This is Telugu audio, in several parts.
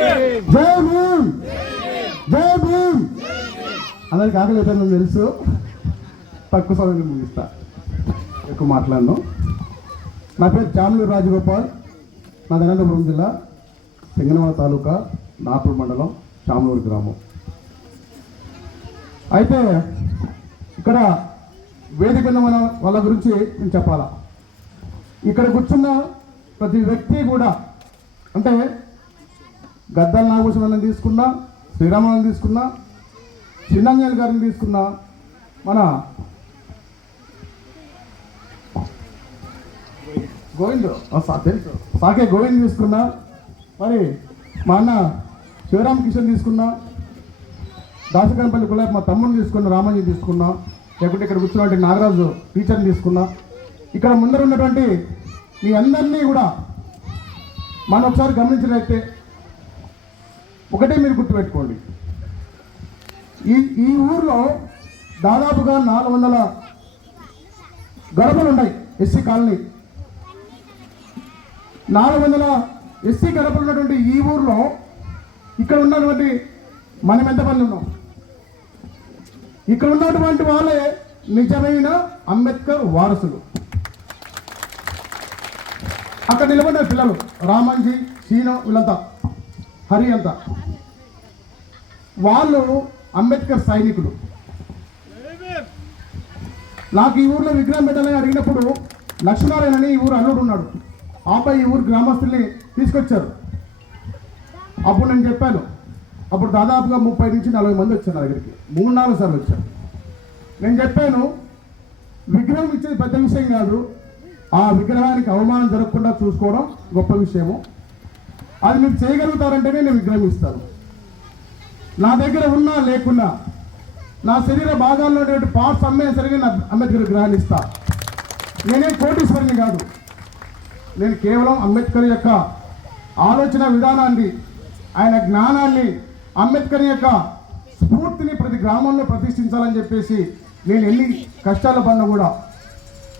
జై భీమ్! జై భీమ్! అందరికి ఆకలి అవుతుందని తెలుసు. తక్కువ సమయంలో ముగిస్తా. ఎక్కువ మాట్లాడను. నా పేరు చామలూరు రాజగోపాల్. నా అనంతపురం జిల్లా సింగనమల తాలూకా నాపూర్ మండలం చామలూరు గ్రామం. అయితే ఇక్కడ వేదిక ఉన్న మన వాళ్ళ గురించి నేను చెప్పాలా? ఇక్కడ కూర్చున్న ప్రతి వ్యక్తి కూడా అంటే గద్దల నాగభూషణని తీసుకున్నా శ్రీరామని తీసుకున్నా చిన్నంజల్ గారిని తీసుకున్నా మన గోవింద్ తెలుసు సాకే గోవింద్ తీసుకున్నా మరి మా అన్న శివరామ్ కిషన్ తీసుకున్నా దాసగనపల్లి గులాబ్ మా తమ్ముడిని తీసుకున్నా రామాజీ తీసుకున్నా లేకుంటే ఇక్కడ కూర్చున్నటువంటి నాగరాజు టీచర్ని తీసుకున్నా. ఇక్కడ ముందర ఉన్నటువంటి మీ అందరినీ కూడా మనం ఒకసారి గమనించినట్లయితే ఒకటే మీరు గుర్తుపెట్టుకోండి. ఈ ఈ ఊర్లో దాదాపుగా నాలుగు వందల గడపలు ఉన్నాయి ఎస్సీ కాలనీ. నాలుగు వందల ఎస్సీ గడపలు ఉన్నటువంటి ఈ ఊర్లో ఇక్కడ ఉన్నటువంటి మనం ఎంతమంది ఉన్నాం. ఇక్కడ ఉన్నటువంటి వాళ్ళే నిజమైన అంబేద్కర్ వారసులు. అక్కడ నిలబడిన పిల్లలు రామంజీ సీను వీళ్ళంతా హరి అంతా. వాళ్ళు అంబేద్కర్ సైనికులు. నాకు ఈ ఊర్లో విగ్రహం పెట్టాలని అడిగినప్పుడు లక్ష్మీనారాయణ అని ఈ ఊరు అల్లుడు ఉన్నాడు. ఆపై ఈ ఊరు గ్రామస్తుల్ని తీసుకొచ్చారు. అప్పుడు నేను చెప్పాను. అప్పుడు దాదాపుగా ముప్పై నుంచి నలభై మంది వచ్చారు నా దగ్గరికి. మూడు నాలుగు సార్లు వచ్చారు. నేను చెప్పాను విగ్రహం ఇచ్చేది పెద్ద విషయం కాదు. ఆ విగ్రహానికి అవమానం జరగకుండా చూసుకోవడం గొప్ప విషయము. అది మీరు చేయగలుగుతారంటేనే నేను విగ్రహం ఇస్తాను. నా దగ్గర ఉన్నా లేకున్నా నా శరీర భాగాల్లో ఉండేటువంటి పార్ట్స్ అమ్మేసరికి నా అంబేద్కర్ విగ్రహాన్ని ఇస్తా నేనే కోటీశ్వరిని కాదు. నేను కేవలం అంబేద్కర్ యొక్క ఆలోచన విధానాన్ని ఆయన జ్ఞానాన్ని అంబేద్కర్ యొక్క స్ఫూర్తిని ప్రతి గ్రామంలో ప్రతిష్ఠించాలని చెప్పేసి నేను ఎన్ని కష్టాలు పడినా కూడా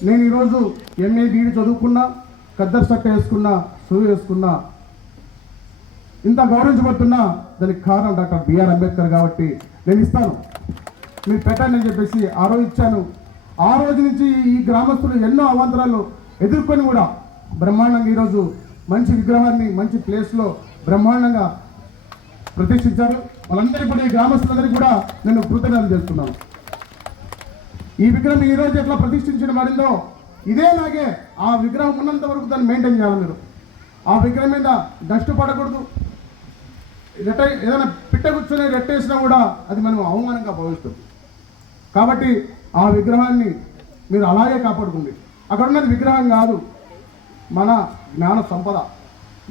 నేను ఈరోజు ఎంఏ బీఈడి చదువుకున్నా కద్దరు చట్ట వేసుకున్నా షూ వేసుకున్నా ఇంత గౌరవించబడుతున్నా దానికి కారణం డాక్టర్ బిఆర్ అంబేద్కర్ కాబట్టి నేను ఇస్తాను. మీరు పెట్టండి అని చెప్పేసి ఆ రోజు ఇచ్చాను. ఆ రోజు నుంచి ఈ గ్రామస్తులు ఎన్నో అవాంతరాలు ఎదుర్కొని కూడా బ్రహ్మాండంగా ఈరోజు మంచి విగ్రహాన్ని మంచి ప్లేస్లో బ్రహ్మాండంగా ప్రతిష్ఠించారు. వాళ్ళందరికీ కూడా ఈ గ్రామస్తులందరికీ కూడా నేను కృతజ్ఞతలు చేస్తున్నాను ఈ విగ్రహం ఈ రోజు ఎట్లా ప్రతిష్ఠించబడిందో ఇదే లాగే ఆ విగ్రహం ఉన్నంత వరకు దాన్ని మెయింటైన్ చేయాలి మీరు. ఆ విగ్రహం మీద డస్ట్ పడకూడదు రెట్ట ఏదైనా పిట్ట కూర్చొని రెట్టేసినా కూడా అది మనం అవమానంగా భావిస్తాం కాబట్టి ఆ విగ్రహాన్ని మీరు అలాగే కాపాడుకోండి. అక్కడ ఉన్నది విగ్రహం కాదు మన జ్ఞాన సంపద.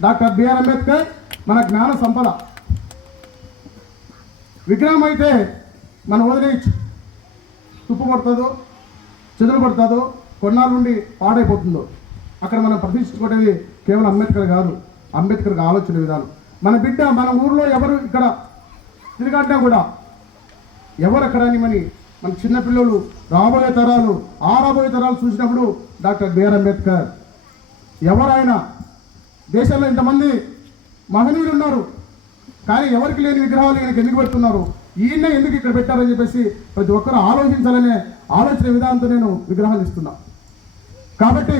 డాక్టర్ బిఆర్ అంబేద్కర్ మన జ్ఞాన సంపద. విగ్రహం అయితే మనం వదిలేయచ్చు తుప్పు పడుతుందో చెదులు పడుతుందో కొన్నాళ్ళ నుండి పాడైపోతుందో. అక్కడ మనం ప్రతిష్ఠించుకునేది కేవలం అంబేద్కర్ కాదు అంబేద్కర్ ఆలోచన విధానం. మన బిడ్డ మన ఊర్లో ఎవరు ఇక్కడ తిరగడ్డా కూడా? ఎవరు అక్కడ అని మన చిన్నపిల్లలు రాబోయే తరాలు ఆ రాబోయే తరాలు చూసినప్పుడు డాక్టర్ బిఆర్ అంబేద్కర్. ఎవరైనా దేశంలో ఇంతమంది మహనీయులు ఉన్నారు కానీ ఎవరికి లేని విగ్రహాలు ఈయనకి ఎందుకు పెడుతున్నారు? ఈయన ఎందుకు ఇక్కడ పెట్టారని చెప్పేసి ప్రతి ఒక్కరు ఆలోచించాలనే ఆలోచన విధానంతో నేను విగ్రహాలు ఇస్తున్నా. కాబట్టి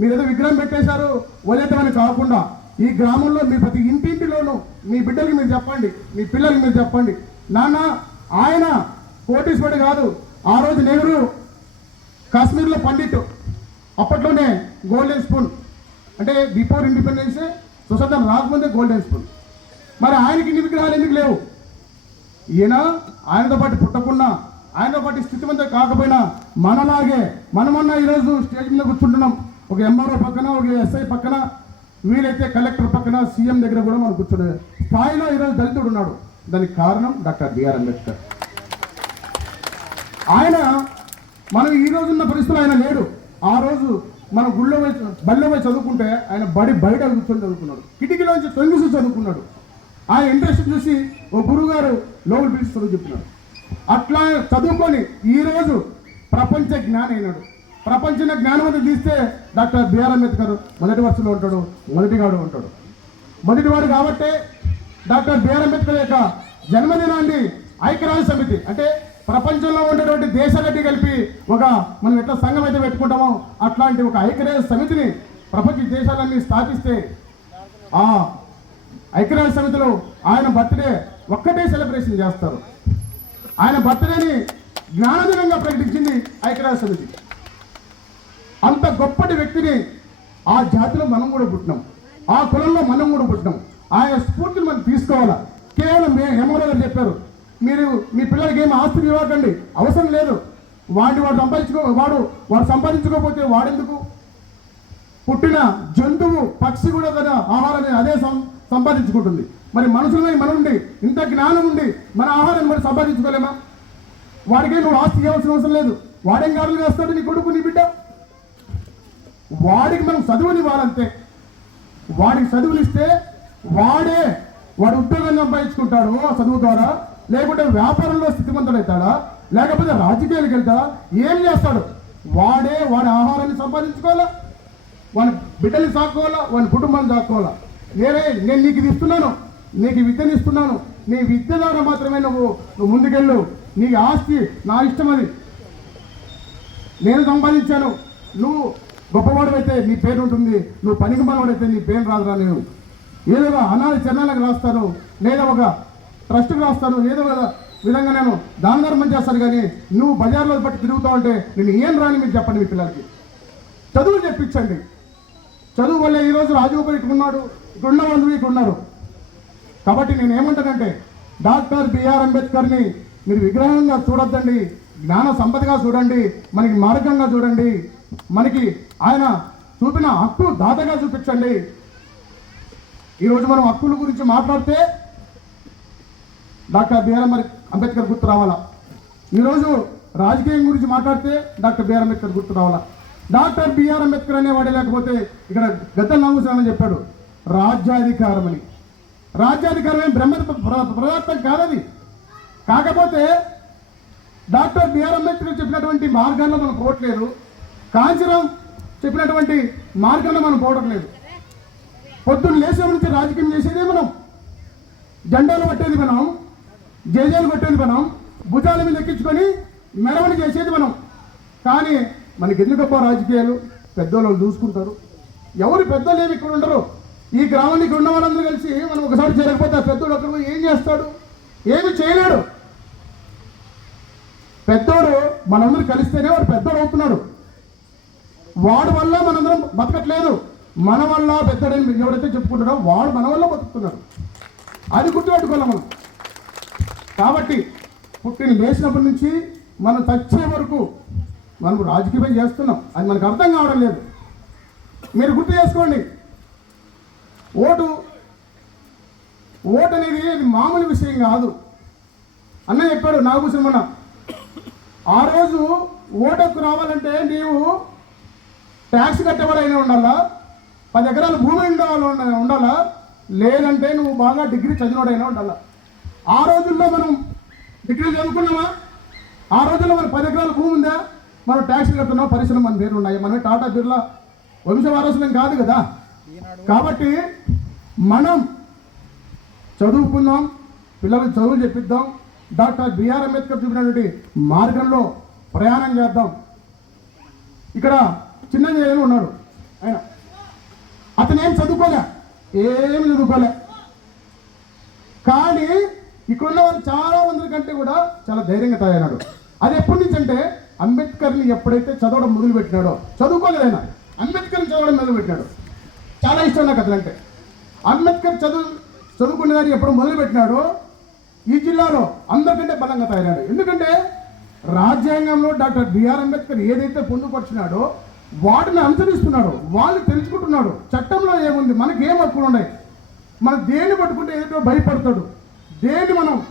మీరు ఏదో విగ్రహం పెట్టేశారు వదిలేటమని కాకుండా ఈ గ్రామంలో మీ ప్రతి ఇంటింటిలోనూ మీ బిడ్డలకి మీరు చెప్పండి మీ పిల్లలకి మీరు చెప్పండి. నాన్న ఆయన కోటీశ్వరుడు కాదు. ఆ రోజు నెహ్రూ కాశ్మీర్లో పండిట్. అప్పట్లోనే గోల్డెన్ స్పూన్. అంటే బిఫోర్ ఇండిపెండెన్స్ స్వతంత్రం రాకముందే గోల్డెన్ స్పూన్. మరి ఆయనకి ఇన్ని విగ్రహాలు ఎందుకు లేవు? ఈయన ఆయనతో పాటు పుట్టకుండా ఆయనతో పాటు స్థితివంతం కాకపోయినా మనలాగే మనమన్నా ఈరోజు స్టేజ్ మీద కూర్చుంటున్నాం. ఒక ఎంఆర్ఓ పక్కన ఒక ఎస్ఐ పక్కన వీలైతే కలెక్టర్ పక్కన సీఎం దగ్గర కూడా మనం కూర్చునే స్థాయిలో ఈరోజు దళితుడు ఉన్నాడు. దానికి కారణం డాక్టర్ బిఆర్ అంబేద్కర్. ఆయన మనం ఈ రోజు ఉన్న పరిస్థితులు ఆయన లేడు. ఆ రోజు మన గుళ్ళో పోయి బళ్ళో పోయి చదువుకుంటే ఆయన బడి బయట కూర్చొని చదువుకున్నాడు. కిటికీలోంచి తొంగిసి చదువుకున్నాడు. ఆ ఇంట్రెస్ట్ చూసి ఓ గురువు గారు లోపల పిలిచి చదువు చెప్తున్నాడు అట్లా చదువుకొని ఈ రోజు ప్రపంచ జ్ఞాని అయినాడు. ప్రపంచ జ్ఞానవంతుడు తీస్తే డాక్టర్ బిఆర్ అంబేద్కర్ మొదటి వరుసలో ఉంటాడు మొదటిగాడు ఉంటాడు. మొదటివాడు కాబట్టే డాక్టర్ బిఆర్ అంబేద్కర్ యొక్క జన్మదినాన్ని ఐక్యరాజ్య సమితి అంటే ప్రపంచంలో ఉండేటువంటి దేశాలన్నీ కలిపి ఒక మనం ఎట్లా సంఘం అయితే పెట్టుకుంటామో అట్లాంటి ఒక ఐక్యరాజ్య సమితిని ప్రపంచ దేశాలన్నీ స్థాపిస్తే ఆ ఐక్యరాజ్య సమితిలో ఆయన బర్త్డే ఒక్కటే సెలబ్రేషన్ చేస్తారు. ఆయన బర్త్డేని జ్ఞానదినంగా ప్రకటించింది ఐక్యరాజ్య సమితి. గొప్పటి వ్యక్తిని ఆ జాతిలో మనం కూడా పుట్టినాం. ఆ కులంలో మనం కూడా పుట్టినాం. ఆయన స్ఫూర్తిని మనం తీసుకోవాలా? కేవలం మే హేమరావు గారు చెప్పారు మీరు మీ పిల్లలకి ఏమి ఆస్తి ఇవ్వకండి అవసరం లేదు. వాడిని వాడు సంపాదించుకో వాడు వాడు సంపాదించుకోకపోతే వాడెందుకు? పుట్టిన జంతువు పక్షి కూడా తన ఆహారాన్ని అదే సం- సంపాదించుకుంటుంది. మరి మనుషులమై మన ఉండి ఇంత జ్ఞానం ఉండి మన ఆహారాన్ని మరి సంపాదించుకోలేమా? వాడికి నువ్వు ఆస్తి ఇవ్వాల్సిన అవసరం లేదు. వాడేం గారులు వేస్తాడు నీ కొడుకు నీ బిడ్డ? వాడికి మనం చదువుని ఇవ్వాలంతే. వాడికి చదువునిస్తే వాడే వాడు ఉద్యోగం సంపాదించుకుంటాడు చదువు ద్వారా. లేకుంటే వ్యాపారంలో స్థితిమంతుడవుతాడా లేకపోతే రాజకీయాలకు వెళ్తాడా? ఏం చేస్తాడు? వాడే వాడి ఆహారాన్ని సంపాదించుకోవాలా? వాని బిడ్డల్ని సాక్కోవాలా? వాని కుటుంబాన్ని సాక్కోవాలా? నేనే నేను నీకు ఇది ఇస్తున్నాను. నీకు విద్యను ఇస్తున్నాను. నీ విద్య ద్వారా మాత్రమే నువ్వు నువ్వు ముందుకెళ్ళు. నీ ఆస్తి నా ఇష్టం అది. నేను సంపాదించాను. నువ్వు గొప్పవాడైతే నీ పేరు ఉంటుంది నువ్వు పనికి మనవాడైతే నీ పేరు రాదురా నేను. ఏదో ఒక అనాథ చరణాలకు రాస్తాను లేదా ఒక ట్రస్ట్కి రాస్తాను ఏదో ఒక విధంగా నేను దాన ధర్మం చేస్తాను కానీ నువ్వు బజార్లో బట్టి తిరుగుతావు అంటే నేను ఏం రాని మీరు చెప్పండి మీ పిల్లలకి. చదువు చెప్పించండి. చదువు వల్ల ఈరోజు రాజీవ్ ఇక్కడ ఉన్నాడు. ఇక్కడ ఉన్న వాళ్ళు ఇక్కడ ఉన్నారు. కాబట్టి నేను ఏమంటానంటే డాక్టర్ బిఆర్ అంబేద్కర్ని మీరు విగ్రహంగా చూడొద్దండి జ్ఞాన సంపదగా చూడండి మనకి మార్గంగా చూడండి. మనకి ఆయన చూపిన హక్కు దాతగా చూపించండి. ఈరోజు మనం హక్కుల గురించి మాట్లాడితే డాక్టర్ బిఆర్ అంబేద్కర్ గుర్తు రావాలా? ఈరోజు రాజకీయం గురించి మాట్లాడితే డాక్టర్ బిఆర్ అంబేద్కర్ గుర్తు రావాలా? డాక్టర్ బిఆర్ అంబేద్కర్ అనేవాడే లేకపోతే ఇక్కడ గద్దె నాగభూషణ్ చెప్పాడు. రాజ్యాధికారం అని. రాజ్యాధికారం ఏం బ్రహ్మ ప్ర- కాదది. కాకపోతే డాక్టర్ బిఆర్ అంబేద్కర్ చెప్పినటువంటి మార్గాల్లో మనం పోవట్లేదు. కాంచీరావు చెప్పినటువంటి మార్గంలో మనం పోవడం లేదు. పొద్దున్న లేచే నుంచి రాజకీయం చేసేదే మనం. జెండాలు పట్టేది మనం. జేజాలు కొట్టేది మనం. భుజాల మీద ఎక్కించుకొని మెరవని చేసేది మనం. కానీ మనకి ఎందుకు గొప్ప రాజకీయాలు? పెద్దోళ్ళు చూసుకుంటారు. ఎవరు పెద్దలు ఏమి ఇక్కడ ఉండరు. ఈ గ్రామానికి ఇక్కడ ఉన్న వాళ్ళందరూ కలిసి మనం ఒకసారి చేయకపోతే ఆ పెద్దోడు అక్కడ ఏం చేస్తాడు? ఏమి చేయలేడు. పెద్దోడు మనందరూ కలిస్తేనే వాడు పెద్దోడు అవుతున్నాడు. వాడు వల్ల మనందరం బతకట్లేదు. మన వల్ల పెద్దడని ఎవరైతే చెప్పుకుంటాడో వాడు మన వల్ల బతుకుతున్నాడు అది గుర్తుపెట్టుకోవాలి మనం. కాబట్టి పుట్టిన లేచినప్పటి నుంచి మనం చచ్చే వరకు మనం రాజకీయం చేస్తున్నాం. అది మనకు అర్థం కావడం లేదు. మీరు గుర్తు చేసుకోండి. ఓటు ఓటు అనేది మామూలు విషయం కాదు. అన్న చెప్పాడు నాగభూషణ్ మొన్న ఆ రోజు ఓటకు రావాలంటే నీవు ట్యాక్స్ కట్టేవాడైనా అయినా ఉండాలా? పది ఎకరాల భూమి ఉండేవాళ్ళు ఉండాలా? లేదంటే నువ్వు బాగా డిగ్రీ చదివినోడైనా ఉండాలా? ఆ రోజుల్లో మనం డిగ్రీ చదువుకున్నామా? ఆ రోజుల్లో మన పది ఎకరాల భూమి ఉందా? మనం ట్యాక్స్ కడుతున్నాం పరిశ్రమ మన పేరు ఉన్నాయి. మనం టాటా బిర్లా వంశవారసులం కాదు కదా? కాబట్టి మనం చదువుకుందాం పిల్లలకు చదువులు చెప్పిద్దాం. డాక్టర్ బిఆర్ అంబేద్కర్ చూపినటువంటి మార్గంలో ప్రయాణం చేద్దాం. ఇక్కడ చిన్న ఉన్నాడు ఆయన. అతను ఏం చదువుకోలే? ఏమి చదువుకోలే. కానీ ఇక్కడున్న వాళ్ళు చాలా మంది కంటే కూడా చాలా ధైర్యంగా తయారైనాడు అది ఎప్పటి నుంచి అంటే అంబేద్కర్ని ఎప్పుడైతే చదవడం మొదలుపెట్టినాడో. చదువుకోలేదు ఆయన. అంబేద్కర్ని చదవడం మొదలుపెట్టినాడు. చాలా ఇష్టం నాకు అతనంటే అంబేద్కర్ చదువు చదువుకునేదాన్ని ఎప్పుడు మొదలుపెట్టినాడో ఈ జిల్లాలో అందరికంటే బలంగా తయారాడు ఎందుకంటే రాజ్యాంగంలో డాక్టర్ బిఆర్ అంబేద్కర్ ఏదైతే పొందుపరిచినాడో వాటిని అనుసరిస్తున్నాడు. వాళ్ళు తెలుసుకుంటున్నాడు. చట్టంలో ఏముంది? మనకి ఏం హక్కులు ఉన్నాయి? మనం దేన్ని పట్టుకుంటే ఏదో భయపడతాడు. దేన్ని మనం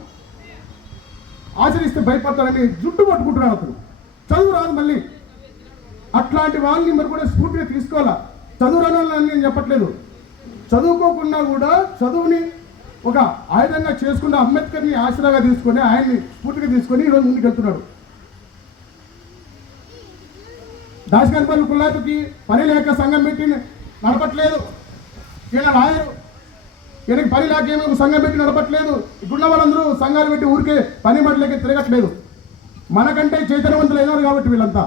ఆచరిస్తే భయపడతాడని జుట్టు పట్టుకుంటున్నాడు అతను. చదువు రాదు మళ్ళీ. అట్లాంటి వాళ్ళని మరి కూడా స్ఫూర్తిగా తీసుకోవాలా? చదువు రాని వాళ్ళని నేను చెప్పట్లేదు. చదువుకోకుండా కూడా చదువుని ఒక ఆయుధంగా చేసుకున్న అంబేద్కర్ని ఆసరాగా తీసుకొని ఆయన్ని స్ఫూర్తిగా తీసుకొని ఈరోజు ముందుకు వెళ్తున్నాడు దాసకారిపల్లి కుల్లాపికి పని లేక సంఘం పెట్టి నడపట్లేదు. ఈయన రాయరు. ఈయనకి పని లేక ఏమి సంఘం పెట్టి నడపట్లేదు. ఇప్పుడున్న వాళ్ళందరూ సంఘాలు పెట్టి ఊరికే పని మాటలకి తిరగట్లేదు. మనకంటే చైతన్యవంతులు అయినారు కాబట్టి వీళ్ళంతా.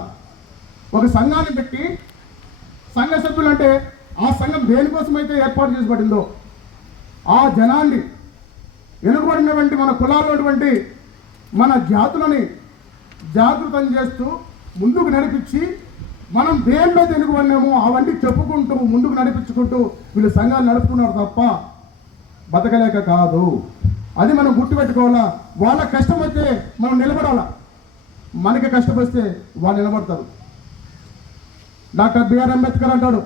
ఒక సంఘాన్ని పెట్టి సంఘ సభ్యులు అంటే ఆ సంఘం దేనికోసం అయితే ఏర్పాటు చేసబడిందో ఆ జనాన్ని వెనుకబడినటువంటి మన కులాలటువంటి మన జాతులని జాగృతం చేస్తూ ముందుకు నడిపించి మనం దేంట్లో వెనుకబడినామో అవన్నీ చెప్పుకుంటూ ముందుకు నడిపించుకుంటూ వీళ్ళు సంఘాలు నడుపుకున్నారు తప్ప బతకలేక కాదు. అది మనం గుర్తుపెట్టుకోవాలా? వాళ్ళ కష్టం వస్తే మనం నిలబడాలా? మనకి కష్టం వస్తే వాళ్ళు నిలబడతారు. డాక్టర్ బిఆర్ అంబేద్కర్ అంటాడు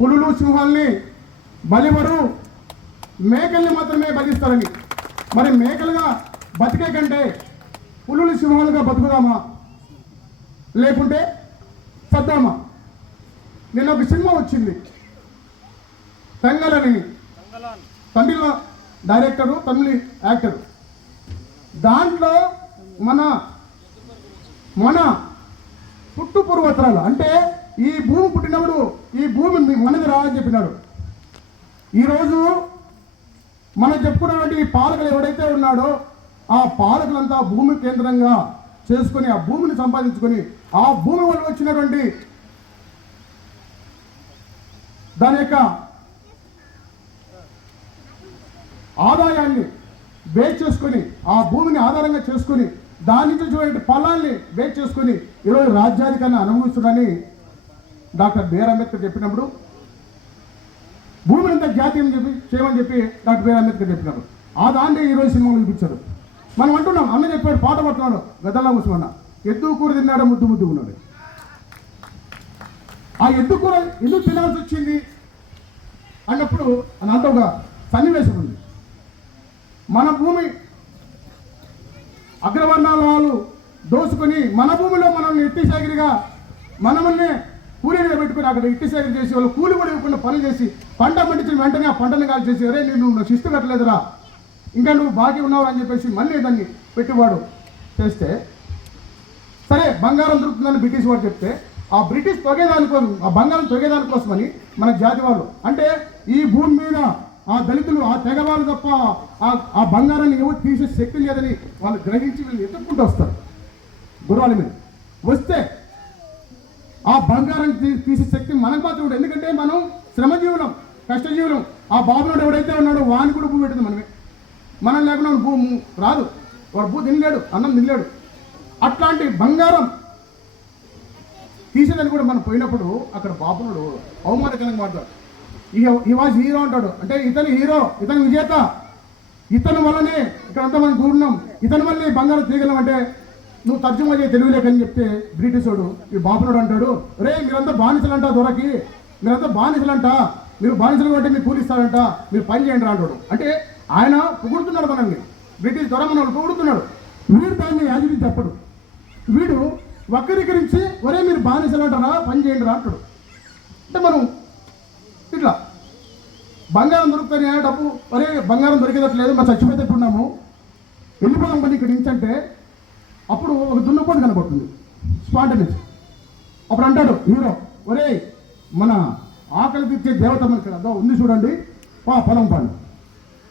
పులులు సింహాల్ని బలివరు మేకల్ని మాత్రమే బలిస్తారని. మరి మేకలుగా బతికే కంటే పులులు సింహాలుగా బతుకుదామా? లేకుంటే చద్దామా నిన్న ఒక సినిమా వచ్చింది. తెంగలని తమిళ డైరెక్టరు తమిళ యాక్టరు. దాంట్లో మన మన పుట్టు పూర్వత్రాలు అంటే ఈ భూమి పుట్టినప్పుడు ఈ భూమి మనది రా అని చెప్పినాడు. ఈరోజు మనం చెప్పుకున్నటువంటి ఈ పాలకులు ఎవడైతే ఉన్నాడో ఆ పాలకులంతా భూమి కేంద్రంగా చేసుకొని ఆ భూమిని సంపాదించుకొని ఆ భూమి వల్ల వచ్చినటువంటి దాని యొక్క ఆదాయాన్ని బేస్ చేసుకొని ఆ భూమిని ఆధారంగా చేసుకొని దాని నుంచి వచ్చేటువంటి ఫలాల్ని బేస్ చేసుకొని ఈరోజు రాజ్యాధికారాన్ని అనుభవిస్తుందని డాక్టర్ బిఆర్ అంబేద్కర్ చెప్పినప్పుడు భూమిని అంతా జాతీయం చెప్పి చేయమని చెప్పి డాక్టర్ బిఆర్ అంబేద్కర్ చెప్పినారు ఆ దాన్ని ఈరోజు సినిమాలు చూపించారు. మనం అంటున్నాం అన్న చెప్పాడు పాట పడుతున్నాడు గతంలో ముసమన్న. ఎద్దు కూర తిన్నాడు ముద్దు ముద్దు ఉన్నాడు. ఆ ఎద్దు కూర ఎందుకు తినాల్సి వచ్చింది అన్నప్పుడు నాతో ఒక సన్నివేశం ఉంది. మన భూమి అగ్రవర్ణాల వాళ్ళు దోసుకొని మన భూమిలో మనల్ని ఎత్తిసాగిరిగా మనమల్ని కూలీ నిలబెట్టుకుని అక్కడ ఇట్టిసాగిరి చేసి వాళ్ళు కూలి కూడా ఇవ్వకుండా పనులు చేసి పంట పండించిన వెంటనే ఆ పంటను కాల్ చేసి అరే నేను నువ్వు శిస్తు కట్టలేదురా ఇంకా నువ్వు బాకీ ఉన్నావు అని చెప్పేసి మళ్ళీ దాన్ని పెట్టివాడు చేస్తే సరే బంగారం దొరుకుతుందని బ్రిటిష్ వాడు చెప్తే ఆ బ్రిటిష్ తొగేదానికోసం ఆ బంగారం తొగేదానికోసమని మన జాతి వాళ్ళు. అంటే ఈ భూమి మీద ఆ దళితులు ఆ తెగవాళ్ళు తప్ప ఆ బంగారాన్ని ఎవరు తీసే శక్తి లేదని వాళ్ళు గ్రహించి వీళ్ళు ఎత్తుక్కుంటూ వస్తారు. గుర్రాల మీద. వస్తే ఆ బంగారం తీసే శక్తి మనకు మాత్రం ఉండదు. ఎందుకంటే మనం శ్రమజీవులం కష్టజీవులం. ఆ బాబునాడు ఎవడైతే ఉన్నాడో వాని కూడా భూ పెట్టింది మనమే. మనం లేకుండా భూ రాదు. వాడు భూ తినలేడు అన్నం తినలేడు. అట్లాంటి బంగారం తీసేదని కూడా మనం పోయినప్పుడు అక్కడ బాపునుడు అవమానకరంగా మాట్లాడు. ఈ వాజ్ హీరో అంటాడు. అంటే ఇతను హీరో ఇతను విజేత. ఇతను వల్లనే ఇక్కడంతా మనం కూడినాం ఇతని వల్లనే బంగారం తీయగలం అంటే నువ్వు తర్జుమా చేయి తెలివిలేకని చెప్తే బ్రిటిషోడు ఈ బాపునుడు అంటాడు. రే మీరంతా బానిసలంట దొరకి. మీరంతా బానిసలంట. మీరు బానిసలు అంటే మీరు కూలిస్తారంట. మీరు పని చేయండి అంటాడు. అంటే ఆయన పొగుడుతున్నాడు మనల్ని. బ్రిటిష్ దొర మనల్ని పొగుడుతున్నాడు. వీడు దాన్ని యాజిడి చెప్పడు. వీడు వక్రీకరించి ఒరే మీరు బానిసలంటారా పని చేయండి రా అంటాడు. అంటే మనం ఇట్లా బంగారం దొరుకుతానే డబ్బు? ఒరే బంగారం దొరికేటట్లేదు మనం చచ్చిపోతే ఉన్నాము? వెళ్ళిపోదాం పని ఇక్కడి నుంచి అంటే అప్పుడు ఒక దున్నపోటు కనబడుతుంది స్పాంటనిస్ అప్పుడు అంటాడు హీరో ఒరే మన ఆకలి తెచ్చే దేవత మనకి ఇక్కడ. అదో ఉంది చూడండి పా పొలం పండు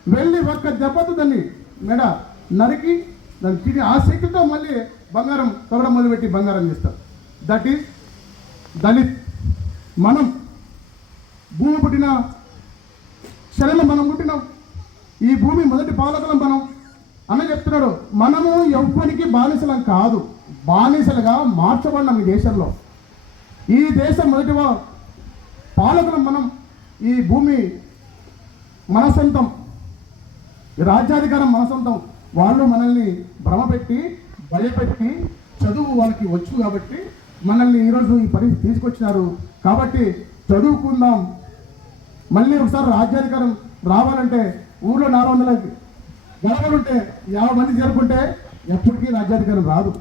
వెళ్ళి ఒక్క దెబ్బతో దాన్ని మెడ నరికి దాన్ని తిని ఆ శక్తితో మళ్ళీ బంగారం తొగడం మొదలుపెట్టి బంగారం చేస్తారు. That is Dalit. మనం భూమి పుట్టిన శరణం మనం పుట్టినాం. ఈ భూమి మొదటి పాలకులం మనం. అన్న చెప్తున్నాడు మనము ఎవ్వరికి బానిసలం కాదు. బానిసలుగా మార్చబడినాం ఈ దేశంలో. ఈ దేశం మొదటి పాలకులం మనం. ఈ భూమి మన సొంతం. రాజ్యాధికారం మన సొంతం. వాళ్ళు మనల్ని భ్రమపెట్టి భయపెట్టి చదువు వాళ్ళకి వచ్చు కాబట్టి మనల్ని ఈరోజు ఈ పరిస్థితి తీసుకొచ్చినారు. కాబట్టి చదువుకుందాం. మళ్ళీ ఒకసారి రాజ్యాధికారం రావాలంటే ఊర్లో నాలుగు వందల గడపలుంటే యాభై మంది చేరుకుంటే ఎప్పటికీ రాజ్యాధికారం రాదు.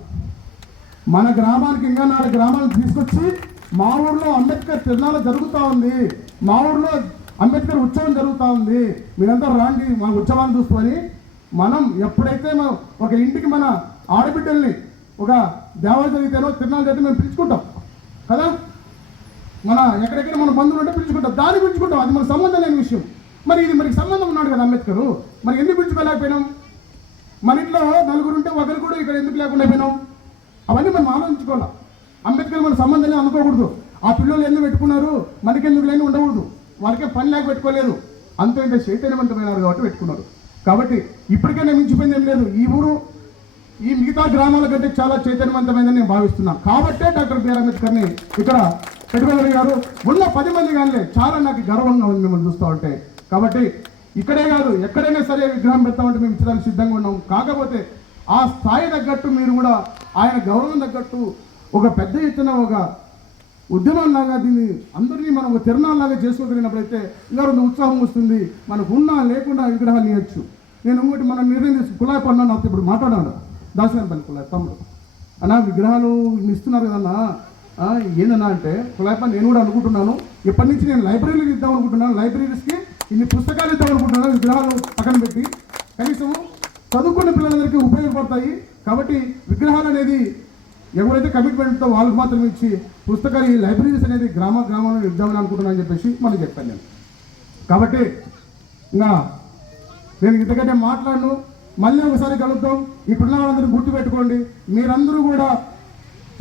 మన గ్రామానికి ఇంకా నాలుగు గ్రామాలను తీసుకొచ్చి మా ఊర్లో అంబేద్కర్ తిరణాలు జరుగుతూ ఉంది. మా ఊర్లో అంబేద్కర్ ఉత్సవం జరుగుతూ ఉంది. మీరంతా రాండి మా ఉత్సవాన్ని చూసుకొని మనం ఎప్పుడైతే మనం ఒక ఇంటికి మన ఆడబిడ్డల్ని ఒక దేవాలయం జరిగితేనో తిరునాళ్ళు జరిగితే మేము పిలుచుకుంటాం. కదా? మన ఎక్కడెక్కడ మన బంధువులు ఉంటే పిలుచుకుంటాం. దాన్ని పిలుచుకుంటాం అది మన సంబంధం లేని విషయం. మరి ఇది మనకి సంబంధం ఉన్నాడు కదా అంబేద్కర్. మరి ఎందుకు పిలుచుకోలేకపోయినాం? మన ఇంట్లో నలుగురు ఉంటే ఒకరు కూడా ఇక్కడ ఎందుకు లేకుండా పోయినాం? అవన్నీ మనం ఆలోచించుకోవాలి? అంబేద్కర్ మన సంబంధం అనుకోకూడదు. ఆ పిల్లలు ఎందుకు పెట్టుకున్నారు? మనకెందుకు లేని ఉండకూడదు. వాళ్ళకే పని లేక పెట్టుకోలేదు. అంత ఇంత చైతన్యవంతమైనారు కాబట్టి పెట్టుకున్నారు. కాబట్టి ఇప్పటికైనా మించిపోయింది ఏం లేదు. ఈ ఊరు ఈ మిగతా గ్రామాల కంటే చాలా చైతన్యవంతమైందని నేను భావిస్తున్నాను కాబట్టే డాక్టర్ బిఆర్ అంబేద్కర్ని ఇక్కడ పెట్టుబడి గారు ఉన్న పది మంది కానీ చాలా నాకు గర్వంగా ఉంది మిమ్మల్ని చూస్తూ ఉంటే. కాబట్టి ఇక్కడే కాదు ఎక్కడైనా సరే విగ్రహం పెడతామంటే మేము ఇచ్చడానికి సిద్ధంగా ఉన్నాం. కాకపోతే ఆ స్థాయి తగ్గట్టు మీరు కూడా ఆయన గౌరవం తగ్గట్టు ఒక పెద్ద ఎత్తున ఒక ఉద్యమం లాగా దీన్ని అందరినీ మనం ఒక తిరణాలాగా చేసుకోగలిగినప్పుడైతే ఇంకా రెండు ఉత్సాహం వస్తుంది? మనకు ఉన్నా లేకుండా విగ్రహాలు ఇవ్వచ్చు. నేను ఇంకోటి మనం నిర్ణయం చేసి కులాయి పడినా ఇప్పుడు మాట్లాడాను. దాసగారి పని కులాయి తమ్ముడు. అన్నా విగ్రహాలు ఇస్తున్నారు కదన్నా ఆ, ఏందన్నా అంటే కులాయప్ప నేను కూడా అనుకుంటున్నాను. ఎప్పటి నుంచి నేను లైబ్రరీలకు ఇద్దాం అనుకుంటున్నాను. లైబ్రరీస్కి ఇన్ని పుస్తకాలు ఇద్దాం అనుకుంటున్నాను. విగ్రహాలు పక్కన పెట్టి. కనీసం చదువుకున్న పిల్లలందరికీ ఉపయోగపడతాయి. కాబట్టి విగ్రహాలు అనేది ఎవరైతే కమిట్మెంట్తో వాళ్ళకి మాత్రం ఇచ్చి పుస్తకాలు ఈ లైబ్రరీస్ అనేది గ్రామ గ్రామంలో ఇద్దామని అనుకుంటున్నాను అని చెప్పేసి మనం చెప్పాను నేను. కాబట్టి ఇంకా నేను ఇంతకంటే మాట్లాడను. మళ్ళీ ఒకసారి కలుద్దాం. ఈ పిల్లలందరూ గుర్తుపెట్టుకోండి. మీరందరూ కూడా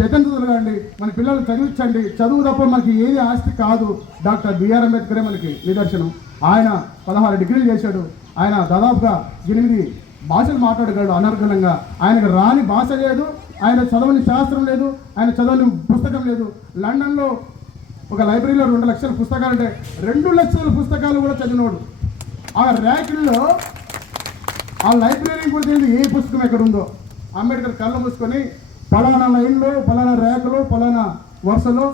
చైతన్యతలుగాండి మన పిల్లలు చదివించండి. చదువు తప్ప మనకి ఏది ఆస్తి కాదు. డాక్టర్ బిఆర్ అంబేద్కరే మనకి నిదర్శనం. ఆయన పదహారు డిగ్రీలు చేశాడు. ఆయన దాదాపుగా ఎనిమిది భాషలు మాట్లాడగలడు అనర్గళంగా. ఆయనకు రాని భాష లేదు. ఆయన చదవని శాస్త్రం లేదు. ఆయన చదవని పుస్తకం లేదు. లండన్లో ఒక లైబ్రరీలో రెండు లక్షల పుస్తకాలు అంటే రెండు లక్షల పుస్తకాలు కూడా చదివినవాడు ఆ ర్యాకుల్లో ఆ లైబ్రరీ కూడా తెలియదు ఏ పుస్తకం ఎక్కడ ఉందో? అంబేద్కర్ కళ్ళు మూసుకొని పలానా లైన్లో పలానా రేఖలో పలానా వరుసలో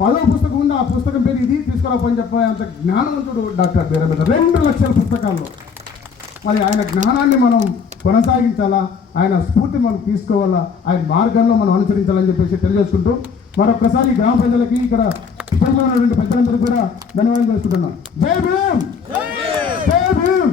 పదో పుస్తకం ఉంది? ఆ పుస్తకం పేరు ఇది తీసుకురాపని చెప్పే అంత జ్ఞానవంతుడు డాక్టర్ బీర్ రెండు లక్షల పుస్తకాల్లో. మరి ఆయన జ్ఞానాన్ని మనం కొనసాగించాలా? ఆయన స్ఫూర్తి మనం తీసుకోవాలా? ఆయన మార్గంలో మనం అనుసరించాలని చెప్పేసి తెలియజేసుకుంటూ మరొకసారి గ్రామ ప్రజలకి ఇక్కడ ఉన్నటువంటి పెద్దలందరూ కూడా ధన్యవాదాలు చేసుకుంటున్నాం జై భీమ్! జై భీమ్!